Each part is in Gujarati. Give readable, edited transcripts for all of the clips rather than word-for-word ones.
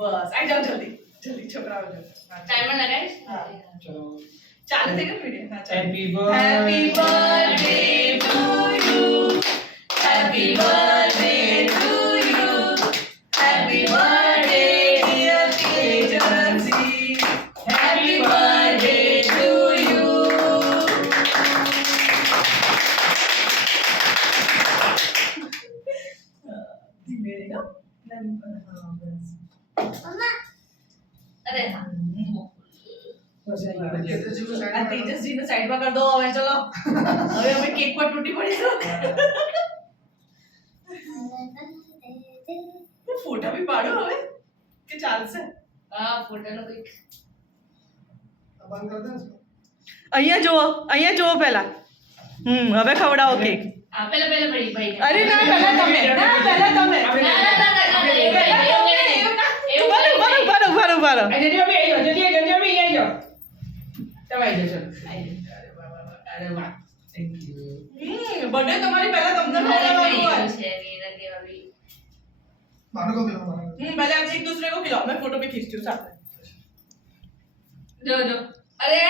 બસ આઈ જાઓ જલ્દી જલ્દી છોકરાઓ જો ટાઈમર લગાવીશ હા ચલો ચાલુ થઈ ગયું વિડિયો હા ચાલો. Happy Happy birthday to you. Happy birthday to you. Happy birthday dear Tejashi. Happy birthday to you. ધીમે રહો. હા બસ. અરે હા બસ આવી ગયું. આ તેજસજીને સાઈડમાં કર દો હવે ચલો હવે અમે કેક પર તૂટી પડીશું ફોટા બી પાડો હવે કે ચાલશે હા ફોટોનો કોઈક અહીંયા જુઓ પહેલા હવે ખવડાવો કેક આ પેલા ભાઈ અરે ના પહેલા તમે ના પહેલા તમે બરો આ જલ્દી આવી આવો જલ્દી આવી જાઓ તમાઈ જજો અરે વાહ થેન્ક યુ બર્થડે તમારી પહેલા તમને ખવડાવવાનું હોય मानो को खिलाओ मानो पहले आप एक दूसरे को खिलाओ मैं फोटो भी खींचती हूँ साथ में જો અરે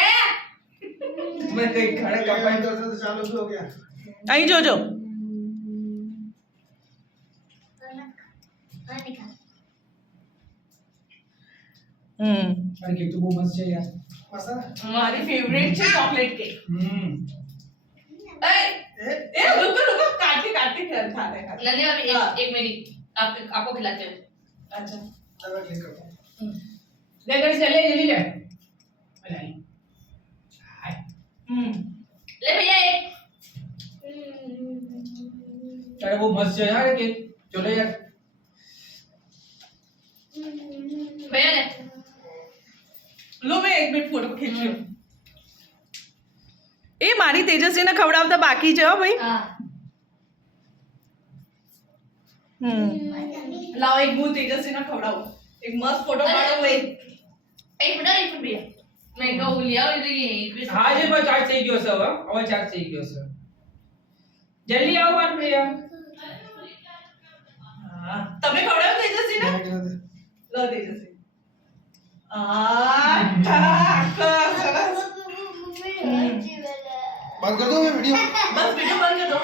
मैं कहीं खड़े कपाई तो चालू भी हो गया અહીં જોજો अरे केक तो बहुत मस्त है यार मसाला મારી ફેવરેટ છે ચોકલેટ કેક ए रुको रुको काट के खाते खाते नन्हे अभी हाँ। एक मेरी आपको खिलाते हो अच्छा डबल क्लिक करता हूं ले कर ले जल्दी ले अरे हाय ले भैया एक अरे वो मस्त है यार केक चलो यार भैया ले लो मैं एक मिनट फोटो खींच रही हूँ એ મારી તેજસ્વીને ખવડાવતા બાકી છે હો ભાઈ हाँ લાવો એક હું તેજસ્વીને ખવડાવું એક મસ્ત ફોટો પાડો ભાઈ एक मिनट भैया मैं कहूँ लिया इधर ये हाँ जी मैं चार्ज થઈ ગયો છે હવે ચાર્જ થઈ ગયો છે જલ્દી આવો માર ભૈયા હા તમે ખવડાવો તેજસ્વીને લો તેજસ્વી સરસ बंद कर दो वीडियो बस वीडियो बंद कर दो